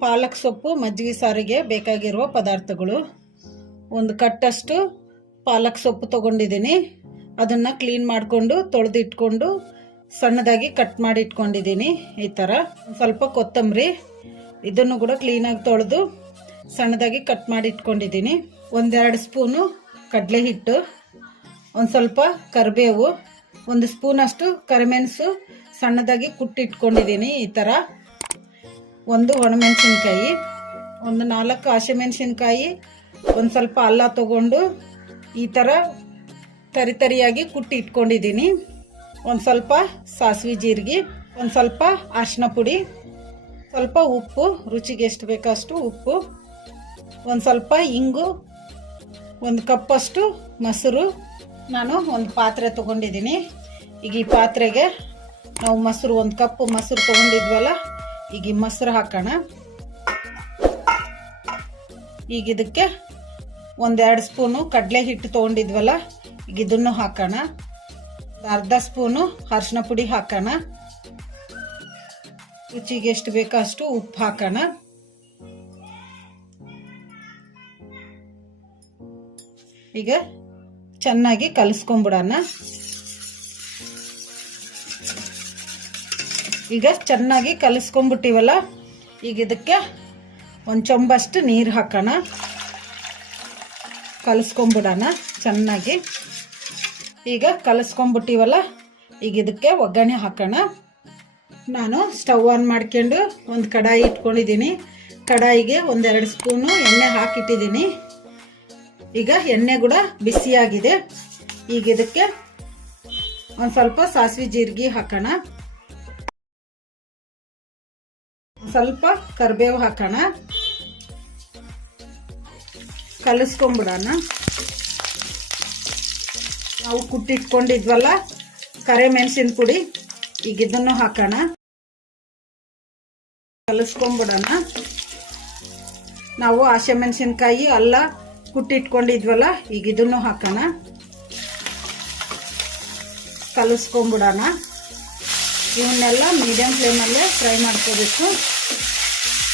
ಪಾಲಕ್ ಸೊಪ್ಪು ಮಜ್ಜಿಗೆ ಸಾರಿಗೆ ಬೇಕಾಗಿರುವ ಪದಾರ್ಥಗಳು ಒಂದು ಕಟ್ಟಷ್ಟು ಪಾಲಕ್ ಸೊಪ್ಪು ತಗೊಂಡಿದ್ದೀನಿ ಅದನ್ನು ಕ್ಲೀನ್ ಮಾಡಿಕೊಂಡು ತೊಳೆದಿಟ್ಕೊಂಡು ಸಣ್ಣದಾಗಿ ಕಟ್ ಮಾಡಿ ಇಟ್ಕೊಂಡಿದ್ದೀನಿ ಈ ಥರ ಸ್ವಲ್ಪ ಕೊತ್ತಂಬರಿ ಇದನ್ನು ಕೂಡ ಕ್ಲೀನಾಗಿ ತೊಳೆದು ಸಣ್ಣದಾಗಿ ಕಟ್ ಮಾಡಿ ಇಟ್ಕೊಂಡಿದ್ದೀನಿ ಒಂದೆರಡು ಸ್ಪೂನು ಕಡಲೆ ಹಿಟ್ಟು ಒಂದು ಸ್ವಲ್ಪ ಕರಿಬೇವು ಒಂದು ಸ್ಪೂನಷ್ಟು ಕರಿಮೆಣಸು ಸಣ್ಣದಾಗಿ ಕುಟ್ಟಿಟ್ಕೊಂಡಿದ್ದೀನಿ ಈ ಥರ ಒಂದು ಒಣಮೆಣಸಿನ್ಕಾಯಿ ಒಂದು ನಾಲ್ಕು ಹಸಿಮೆಣಸಿನ್ಕಾಯಿ ಒಂದು ಸ್ವಲ್ಪ ಅಲ್ಲ ತಗೊಂಡು ಈ ಥರ ತರಿ ತರಿಯಾಗಿ ಕುಟ್ಟಿ ಇಟ್ಕೊಂಡಿದ್ದೀನಿ ಒಂದು ಸ್ವಲ್ಪ ಸಾಸಿವೆ ಜೀರಿಗೆ ಒಂದು ಸ್ವಲ್ಪ ಅರಿಶಿನ ಪುಡಿ ಸ್ವಲ್ಪ ಉಪ್ಪು ರುಚಿಗೆ ಎಷ್ಟು ಬೇಕಷ್ಟು ಉಪ್ಪು ಒಂದು ಸ್ವಲ್ಪ ಇಂಗು ಒಂದು ಕಪ್ಪಷ್ಟು ಮೊಸರು ನಾನು ಒಂದು ಪಾತ್ರೆ ತೊಗೊಂಡಿದ್ದೀನಿ ಈಗ ಈ ಪಾತ್ರೆಗೆ ನಾವು ಮೊಸರು ಒಂದು ಕಪ್ ಮೊಸರು ತೊಗೊಂಡಿದ್ವಲ್ಲ ಈಗ ಈ ಮೊಸರು ಹಾಕೋಣ ಈಗ ಇದಕ್ಕೆ ಒಂದೆರಡು ಸ್ಪೂನು ಕಡಲೆ ಹಿಟ್ಟು ತೊಗೊಂಡಿದ್ವಲ್ಲ ಈಗ ಇದನ್ನು ಹಾಕೋಣ ಅರ್ಧ ಸ್ಪೂನು ಅರ್ಶಿನ ಪುಡಿ ಹಾಕೋಣ ರುಚಿಗೆ ಎಷ್ಟು ಬೇಕೋ ಅಷ್ಟು ಉಪ್ಪು ಹಾಕೋಣ ಈಗ ಚೆನ್ನಾಗಿ ಕಲಿಸ್ಕೊಂಬಿಡೋಣ ಈಗ ಚೆನ್ನಾಗಿ ಕಲಿಸ್ಕೊಂಬಿಟ್ಟಿವಲ್ಲ ಈಗ ಇದಕ್ಕೆ ಒಂದು ಚೊಂಬಷ್ಟು ನೀರು ಹಾಕೋಣ ಕಲಿಸ್ಕೊಂಬಿಡೋಣ ಚೆನ್ನಾಗಿ ಈಗ ಕಲಿಸ್ಕೊಂಬಿಟ್ಟಿವಲ್ಲ ಈಗ ಇದಕ್ಕೆ ಒಗ್ಗರಣೆ ಹಾಕೋಣ ನಾನು ಸ್ಟವ್ ಆನ್ ಮಾಡ್ಕೊಂಡು ಒಂದು ಕಡಾಯಿ ಇಟ್ಕೊಂಡಿದ್ದೀನಿ ಕಡಾಯಿಗೆ ಒಂದೆರಡು ಸ್ಪೂನು ಎಣ್ಣೆ ಹಾಕಿಟ್ಟಿದ್ದೀನಿ ಈಗ ಎಣ್ಣೆ ಕೂಡ ಬಿಸಿಯಾಗಿದೆ ಈಗ ಇದಕ್ಕೆ ಒಂದು ಸ್ವಲ್ಪ ಸಾಸಿವೆ ಜೀರಿಗೆ ಹಾಕೋಣ ಸ್ವಲ್ಪ ಕರಿಬೇವು ಹಾಕೋಣ ಕಲಿಸ್ಕೊಂಡ್ಬಿಡೋಣ ನಾವು ಕುಟ್ಟಿಟ್ಕೊಂಡಿದ್ವಲ್ಲ ಕರೆ ಮೆಣಸಿನ ಪುಡಿ ಈಗ ಇದನ್ನು ಹಾಕೋಣ ಕಲಿಸ್ಕೊಂಡ್ಬಿಡೋಣ ನಾವು ಮೆಣಸಿನ್ಕಾಯಿ ಅಲ್ಲ ಕುಟ್ಟಿಟ್ಕೊಂಡಿದ್ವಲ್ಲ ಈಗ ಇದನ್ನು ಹಾಕೋಣ ಕಲಿಸ್ಕೊಂಬಿಡೋಣ ಇವನ್ನೆಲ್ಲ ಮೀಡಿಯಮ್ ಫ್ಲೇಮಲ್ಲೇ ಫ್ರೈ ಮಾಡ್ಕೋಬೇಕು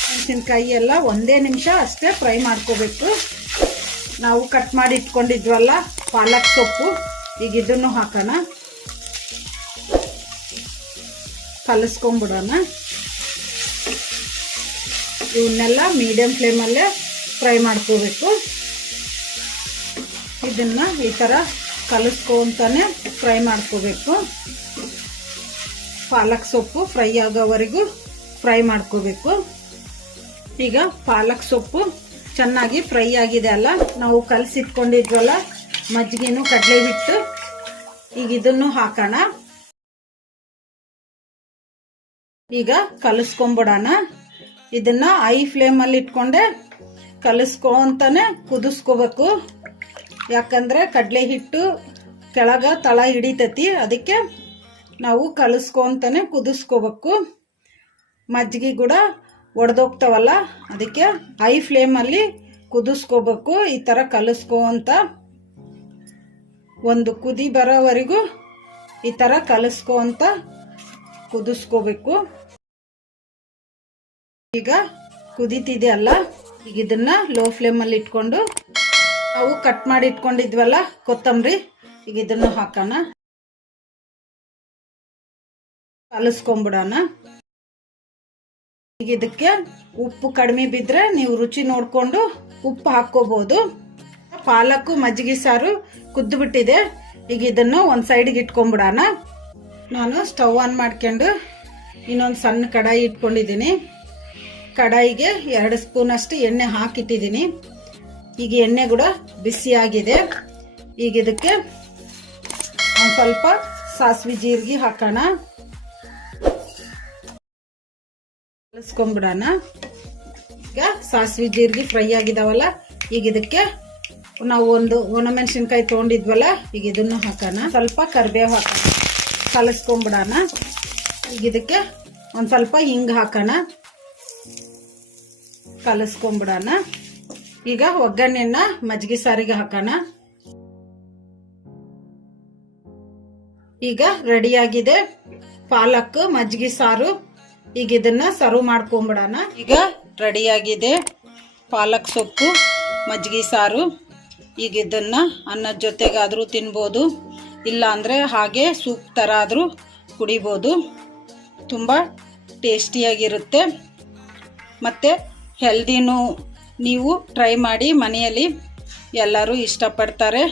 ಮೆಣಸಿನ್ಕಾಯಿ ಎಲ್ಲ ಒಂದೇ ನಿಮಿಷ ಅಷ್ಟೇ ಫ್ರೈ ಮಾಡ್ಕೋಬೇಕು ನಾವು ಕಟ್ ಮಾಡಿ ಇಟ್ಕೊಂಡಿದ್ವಲ್ಲ ಪಾಲಕ್ ಸೊಪ್ಪು ಈಗ ಇದನ್ನು ಹಾಕೋಣ ಕಲಿಸ್ಕೊಂಬಿಡೋಣ ಇವನ್ನೆಲ್ಲ ಮೀಡಿಯಮ್ ಫ್ಲೇಮಲ್ಲೇ ಫ್ರೈ ಮಾಡ್ಕೋಬೇಕು ಇದನ್ನು ಈ ಥರ ಕಲಿಸ್ಕೊತಾನೆ ಫ್ರೈ ಮಾಡ್ಕೋಬೇಕು ಪಾಲಕ್ ಸೊಪ್ಪು ಫ್ರೈ ಆಗೋವರೆಗೂ ಫ್ರೈ ಮಾಡ್ಕೋಬೇಕು ಈಗ ಪಾಲಕ್ ಸೊಪ್ಪು ಚೆನ್ನಾಗಿ ಫ್ರೈ ಆಗಿದೆ ಅಲ್ಲ ನಾವು ಕಲಸಿಟ್ಕೊಂಡಿದ್ವಲ್ಲ ಮಜ್ಜಿಗೆನೂ ಕಡಲೆ ಬಿಟ್ಟು ಈಗ ಇದನ್ನು ಹಾಕೋಣ ಈಗ ಕಲಿಸ್ಕೊಂಬಿಡೋಣ ಇದನ್ನ ಐ ಫ್ಲೇಮಲ್ಲಿ ಇಟ್ಕೊಂಡೆ ಕಲಿಸ್ಕೊಂತಾನೆ ಕುದಿಸ್ಕೋಬೇಕು ಯಾಕಂದ್ರೆ ಕಡಲೆ ಹಿಟ್ಟು ಕೆಳಗೆ ತಳ ಹಿಡಿತತಿ ಅದಕ್ಕೆ ನಾವು ಕಲಿಸ್ಕೊಂತಾನೆ ಕುದಿಸ್ಕೋಬೇಕು ಮಜ್ಜಿಗೆ ಕೂಡ ಒಡೆದೋಗ್ತಾವಲ್ಲ ಅದಕ್ಕೆ ಹೈ ಫ್ಲೇಮಲ್ಲಿ ಕುದಿಸ್ಕೋಬೇಕು ಈ ಥರ ಕಲಿಸ್ಕೋ ಒಂದು ಕುದಿ ಬರೋವರೆಗೂ ಈ ಥರ ಕಲಿಸ್ಕೋ ಕುದಿಸ್ಕೋಬೇಕು ಈಗ ಕುದೀತಿದೆ ಅಲ್ಲ ಈಗ ಇದನ್ನು ಲೋ ಫ್ಲೇಮಲ್ಲಿ ಇಟ್ಕೊಂಡು ನಾವು ಕಟ್ ಮಾಡಿ ಇಟ್ಕೊಂಡಿದ್ವಲ್ಲ ಕೊತ್ತಂಬರಿ ಈಗ ಇದನ್ನು ಹಾಕೋಣ ಕಲಸ್ಕೊಂಬಿಡೋಣ ಈಗ ಇದಕ್ಕೆ ಉಪ್ಪು ಕಡಿಮೆ ಬಿದ್ದರೆ ನೀವು ರುಚಿ ನೋಡಿಕೊಂಡು ಉಪ್ಪು ಹಾಕ್ಕೋಬೋದು ಪಾಲಕ್ಕು ಮಜ್ಜಿಗೆ ಸಾರು ಕುದ್ದು ಬಿಟ್ಟಿದೆ ಈಗ ಇದನ್ನು ಒಂದು ಸೈಡಿಗೆ ಇಟ್ಕೊಂಡ್ಬಿಡೋಣ ನಾನು ಸ್ಟವ್ ಆನ್ ಮಾಡ್ಕೊಂಡು ಇನ್ನೊಂದು ಸಣ್ಣ ಕಡಾಯಿ ಇಟ್ಕೊಂಡಿದ್ದೀನಿ ಕಡಾಯಿಗೆ ಎರಡು ಅಷ್ಟು ಎಣ್ಣೆ ಹಾಕಿಟ್ಟಿದ್ದೀನಿ ಈಗ ಎಣ್ಣೆ ಕೂಡ ಬಿಸಿಯಾಗಿದೆ ಈಗ ಇದಕ್ಕೆ ಒಂದು ಸ್ವಲ್ಪ ಸಾಸಿವೆ ಜೀರಿಗೆ ಹಾಕೋಣ ಕಲಸ್ಕೊಂಬಿಡೋಣ ಈಗ ಸಾಸಿವೆ ಜೀರಿಗೆ ಫ್ರೈ ಆಗಿದಾವಲ್ಲ ಈಗ ಇದಕ್ಕೆ ನಾವು ಒಂದು ಒಣಮೆಣಸಿನ್ಕಾಯಿ ತೊಗೊಂಡಿದ್ವಲ್ಲ ಈಗ ಇದನ್ನು ಹಾಕೋಣ ಸ್ವಲ್ಪ ಕರಿಬೇವು ಹಾಕೋಣ ಕಲಸ್ಕೊಂಬಿಡೋಣ ಈಗ ಇದಕ್ಕೆ ಒಂದು ಸ್ವಲ್ಪ ಹಿಂಗ್ ಹಾಕೋಣ ಕಲಸ್ಕೊಂಬಿಡೋಣ ಈಗ ಒಗ್ಗರಣೆಯನ್ನ ಮಜ್ಜಿಗೆ ಸಾರಿಗೆ ಹಾಕೋಣ ಈಗ ರೆಡಿಯಾಗಿದೆ ಪಾಲಕ್ ಮಜ್ಜಿಗೆ ಸಾರು ಈಗ ಇದನ್ನ ಸರ್ವ್ ಮಾಡ್ಕೊಂಬಿಡೋಣ ಈಗ ರೆಡಿಯಾಗಿದೆ ಪಾಲಕ್ ಸೊಪ್ಪು ಮಜ್ಜಿಗೆ ಸಾರು ಈಗ ಇದನ್ನ ಅನ್ನದ ಜೊತೆಗಾದ್ರೂ ತಿನ್ಬೋದು ಇಲ್ಲ ಹಾಗೆ ಸೂಪ್ ತರ ಆದರೂ ಕುಡಿಬೋದು ತುಂಬಾ ಟೇಸ್ಟಿಯಾಗಿರುತ್ತೆ ಮತ್ತೆ ಹೆಲ್ದಿನೂ ನೀವು ಟ್ರೈ ಮಾಡಿ ಮನೆಯಲ್ಲಿ ಎಲ್ಲರೂ ಇಷ್ಟಪಡ್ತಾರೆ